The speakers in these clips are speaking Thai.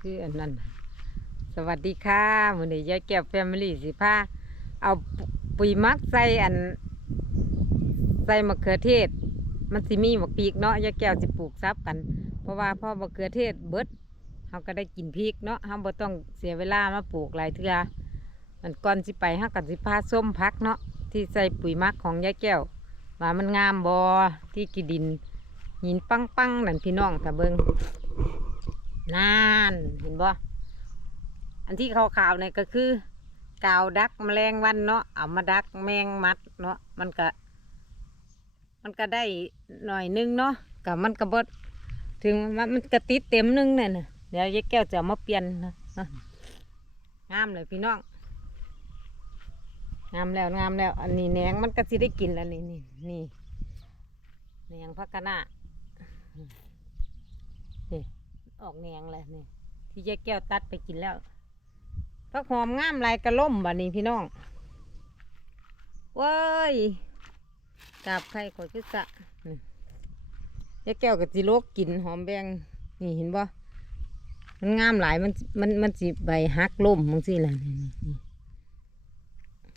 คืออันนั้นสวัสดีค่ะมื้อนี้ยายแก้วแฟมิลี่สิพาเอาปุ๋ยมักใส่อัน ใส่มะเขือเทศ มันสิมีมะปีกเนาะยายแก้วสิปลูกซับกัน เพราะว่าพอมะเขือเทศเบิดเฮาก็ได้กินพริกเนาะเฮาบ่ต้องเสียเวลามาปลูกหลายเทื่อมันก่อนสิไปเฮาก็สิพาส้มพักเนาะที่ใส่ปุ๋ยมักของยายแก้วว่ามันงามบ่ที่กีดินหินปังปังๆนั่นพี่น้องถ้าเบิง นานเห็นบ่อันที่ขาวๆเนี่ยก็คือกาวดักแมลงวันเนาะเอามาดักแมงมัดเนาะมันก็ มันก็ได้หน่อยนึงเนาะกับมันก็บดถึงมันมันก็ติดเต็มนึงเนี่ยนะเดี๋ยวยายแก้วจะมาเปลี่ยนนะนะงามเลยพี่น้องงามแล้วงามแล้ว อันนี้แหนงมันก็สิได้กินแล้วนี่นี่นี่แหนงพักกะหน้านี่ ออกแนงเลยนี่ที่ยายแก้วตัดไปกินแล้วพักหอมงามลายกระล่มบ่นี้พี่น้องเว้ยกราบใครข่อยคือสะยายแก้วกับจิโลกกินหอมแบงนี่เห็นบ่มันงามหลายมันมันมันสิใบหักล่มมังสิแหละนี่นี่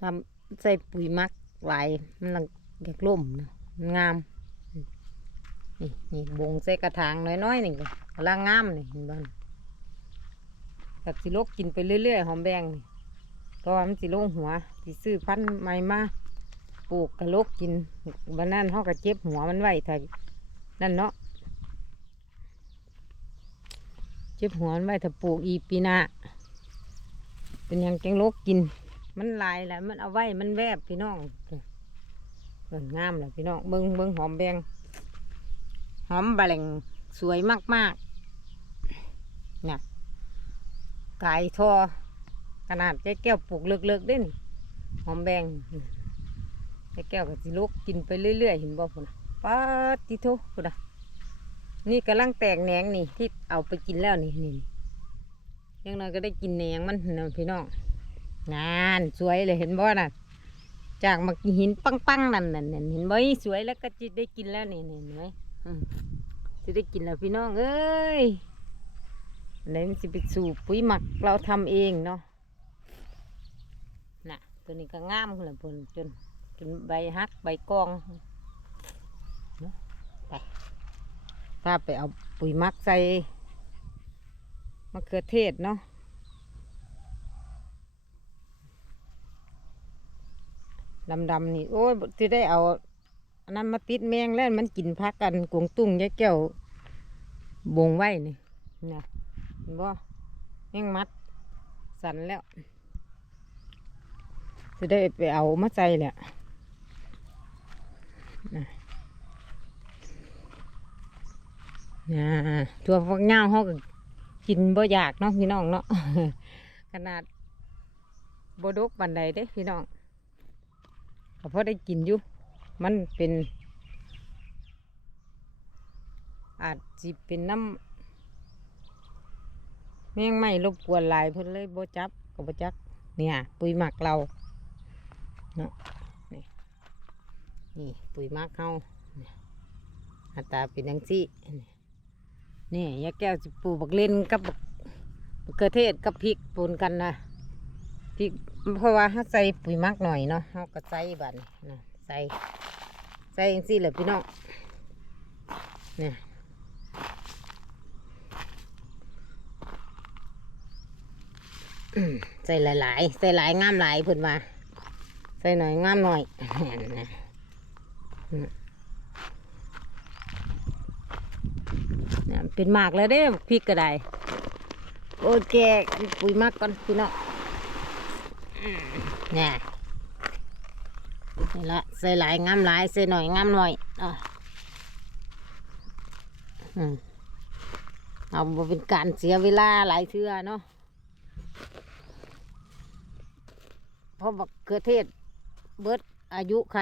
ทำใส่ปุ๋ยมักหลายมันลังแกกล่มนะมันงามนี่นี่บงใส่กระถางน้อยๆนี่ก็ กำลังงามนี่เห็นบ้านกับสิโลกกินไปเรื่อยๆหอมแบงนี่เพราะว่ามันสิโลงหัวสิซื้อพันธุ์ใหม่มาปลูกกระโลกกินบ้านนั้นเขาก็เจ็บหัวมันไว้ถ้านั่นเนาะเจ็บหัวมันไว้ถ้าปลูกอีปีหน้าเป็นหยังแกงโลกกิน มันลายแหละมันเอาไว้มันแวบพี่น้องเบิ่งงามเลยพี่น้องเบิ้งเบิ้งหอมแบงหอมแบลงสวยมากๆ เนี่ยไก่ทอขนาดเจ๊แก้วปลูกเลิกๆเด้นี่หอมแบงเจ๊แก้วก็สิลูกกินไปเรื่อยๆเห็นบ่พุ่นะป้าติโทพุ่นน่ะนี่กำลังแตกแหนงนี่ที่เอาไปกินแล้วนี่นี่ยังน้อยก็ได้กินแหนงมันนะพี่น้องงานสวยเลยเห็นบ่น่ะ จากมาหินปังๆนั่นนั่นเห็นไหมสวยแล้วก็จะได้กินแล้วนี่นี่เห็นไหมจะได้กินแล้วพี่น้องเอ้ย ไหนมันจะไปสู่ปุ๋ยหมักเราทำเองเนาะน่ะตัวนี้ก็งามเลยพนจนจนใบฮักใบกองเนาะไปถ้าไปเอาปุ๋ยหมักใส่มะเขือเทศเนาะดำๆนี่ โอ้ยจะได้เอาอันนั้นมาติดแมงแล้วมันกินพักกันกวงตุ้งยายแก้วบงไว้นี่นะ บ่แมงมัด สันแล้วจะได้ไปเอามาใส่แหละนะนะตัวพวกเงาเขาก็กินบ่อยากเนาะพี่น้องเนาะขนาดบดกบันไดเด้พี่น้องก็พอได้กินอยู่ มันเป็น อาจสิเป็นน้ำ แมงไม่รบกวนหลายเพิ่นเลยบ่จับก็บ่จักเนี่ยปุ๋ยหมักเราเนาะนี่นี่ปุ๋ยหมักเฮาหน้าตาเป็นจังซี่นี่นี่ยาแก้วสิปลูกบักเล่นกับบักบักเขือเทศกับพริกปนกันนะพริกเพราะว่าเฮาใส่ปุ๋ยหมักหน่อยเนาะเฮาก็ใส่บัดนี้นะใส่ใส่จังซี่แหละพี่น้องเนี่ย อืม ใส่หลายๆ ใส่หลายงามหลายพิ่นว่า ใส่หน่อยงามหน่อยเนี่ยเป็นหมากแล้วเด้พริกก็ได้โอเคปุ๋ยมักก่อนพี่น้องเนี่ยนี่ละใส่หลายงามหลายใส่หน่อยงามหน่อยอะเอาเป็นการเสียเวลาหลายเทื่อเนาะ เพราะบักเขือเทศ เบิดอายุไข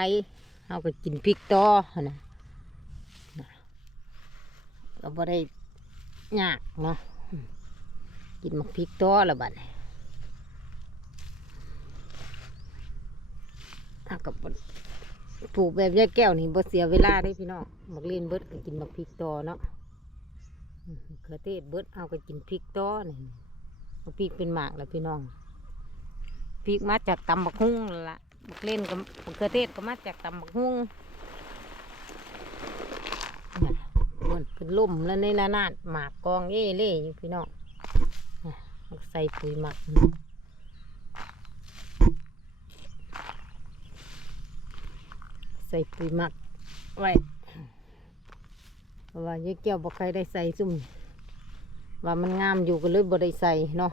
เราก็กินพริกต่อนะนะก็บ่ได้ยากเนาะกินมักพริกต่อละบัดนี้ถ้ากับปลูกแบบยายแก้วนี่บ่เสียเวลาได้พี่น้องมักเล่นเบิดก็กินมักพริกต่อเนาะเขือเทศเบิดเอาก็กินพริกต้อนี่พริกเป็นหมากแล้วพี่น้อง พริกมาจากตำบักฮุ่งนั่นละบักเล่นกับมะเขือเทศก็มาจากตำบักฮุ่งมันล่ะมันเป็นล่มแล้วในนานาดหมากกองเอ้เล่อยู่พี่น้องใส่ปุ๋ยหมักใส่ปุ๋ยหมักไว้เพราะว่ายายแก้วบอกใครได้ใส่ซุ่มว่ามันงามอยู่ก็เลยบ่ได้ใส่เนาะ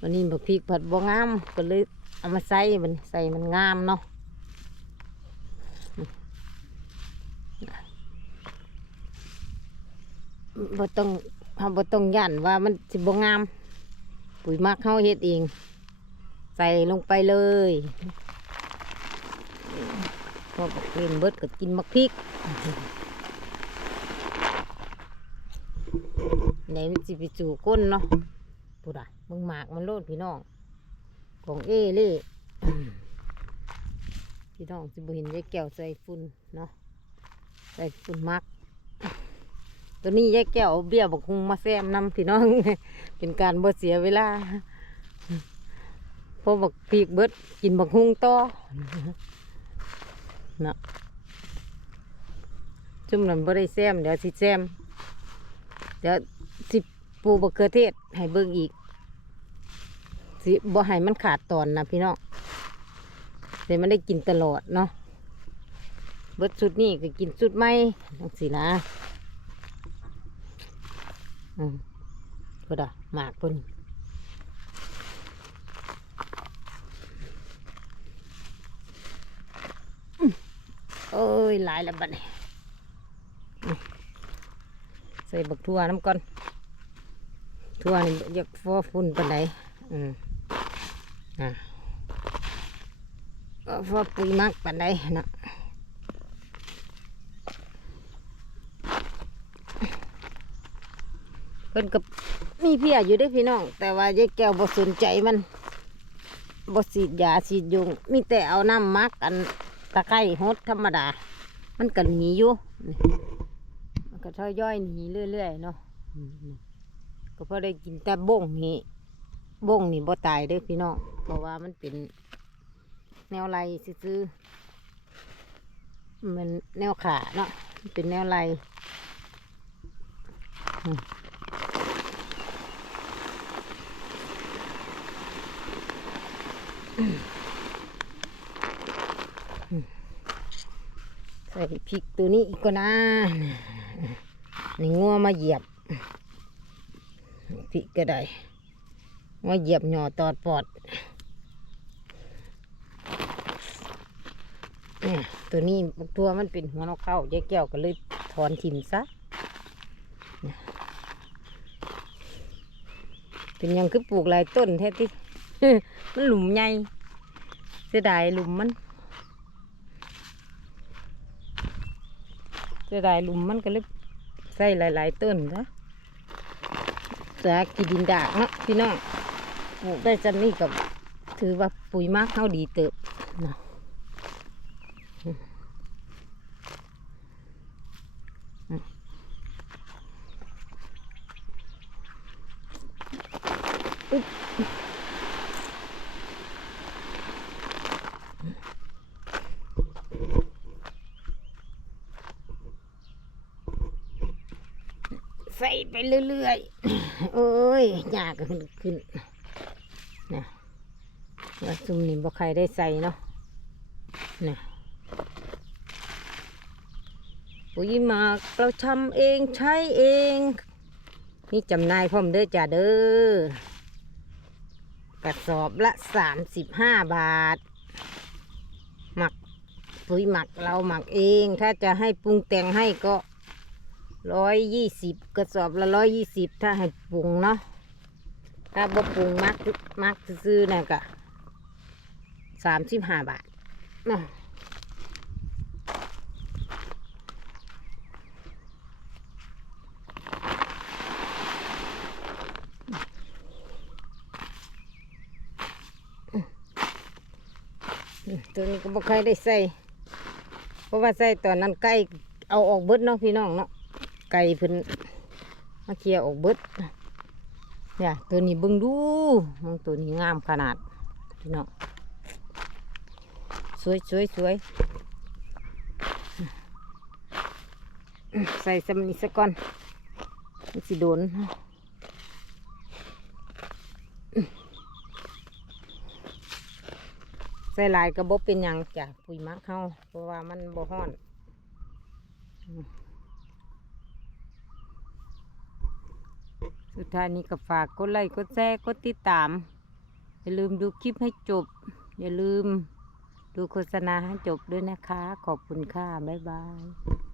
วันนี้บักพริกผัดบ่งามก็เลยเอามาใส่มันใส่มันงามเนาะบ่ต้องเฮาบ่ต้องย่านว่ามันสิบ่งาม ปุ๋ยมักเฮาเฮ็ดเอง ใส่ลงไปเลยพอกเล่นเบิดก็กินมักพริกไหนมันสิไปจู่ก้นเนาะ ปุดมึงหมากมันโลดพี่น้อง ของเอเล่พี่น้องสิบเห็นยายแก้วใส่ฝุ่นเนาะใส่ฝุ่นมัก ตัวนี้ยายแก้วเบี้ยบักฮุงมาแซมนำพี่น้อง เป็นการบ่เสียเวลาพอบักพริกเบิดกินบักฮุงต่อเนาะจุ่มนั่นบ่ได้แซมเดี๋ยวสิแซมเดี๋ยวสิ ปูบะเขือเทศให้เบิ่งอีกสิบ่ให้มันขาดตอนนะพี่น้องเดี๋ยวมันได้กินตลอดเนาะเบิดสุดนี่ก็กินสุดไม่จังสินะอืมก็ได้หมากเพิ่นโอ้ยหลายแล้วบัดนี้ใส่บักทั่วน้ำก่อน ทั่วนี่อยากฟอฝุ่นปานใดอืมอะก็ฟอปุ๋ยมักปานใดนะเพิ่นกับมีเพียอยู่ด้อพี่น้อง แต่ว่ายายแก้วบ่สนใจมันบ่ฉีดยาฉีดยุงมีแต่เอาน้ำมักอันตะไคร้ฮดธรรมดา มันก็หนีอยู่มันก็ทอยย่อยหนีเรื่อยๆเนาะ ก็พอได้กินแต่บ้งนี่บ้งนี่บ่ตายเด้อพี่น้องเพราะว่ามันเป็นแนวไรซื้อมันแนวขาเนาะเป็นแนวไรอืมใส่พริกตัวนี้อีกก็นะนี่งัวมาเหยียบ พริกก็ได้งัวเหยียบหน่อตอดปอดเนี่ยตัวนี้ตัวมันเป็นหัวนกเข้ายายแก้วก็เลยถอนถิ่มซะเป็นยังคือปลูกหลายต้นแท้ที่มันหลุมใหญ่เสียดายหลุมมันเสียดายหลุมมันก็เลยใส่หลาย ๆ ต้นนะ แต่กินดินดากเนาะพี่น้องปลูกได้จันนี่กับถือว่าปุ๋ยมากเท่าดีเติบนะอุ๊บ ไปเรื่อยๆ โอ้ยยากขึ้นขึ้นนะว่าซุมนี่บ่ใครได้ใส่เนาะนะปุ๋ยหมากเราทำเองใช้เอง นี่จำนายพร้อมเด้อจ้าเด้อกระสอบละสามสิบห้าบาท หมักปุ๋ยหมักเราหมักเอง ถ้าจะให้ปรุงแต่งให้ก็ ร้อยยี่สิบกระสอบละร้อยยี่สิบถ้าให้ปรุงเนาะถ้าบ่ปรุงมักมักซื้อๆน่ะก็สามสิบห้าบาทเนาะตัวนี้ก็บ่ใครได้ใส่ เพราะว่าใส่ตอนนั้นไก่เอาออกเบิดเนาะพี่น้องเนาะ ก่เพิ่นมาเคลียออกเบิดเนี่ยตัวนี้เบิ่งดูมึงตัวนี้งามขนาดพี่น้องสวยสวยสวยใส่สำนีสะก่อนมันสิโดนใส่ลายกระบบเป็นยังจ้ะปุ๋ยมักเข้าเพราะว่ามันบ่ฮ้อน สุดท้ายนี้ก็ฝากกดไลค์กดแชร์กดติดตาม อย่าลืมดูคลิปให้จบ อย่าลืมดูโฆษณาให้จบด้วยนะคะ ขอบคุณค่ะ บ๊ายบาย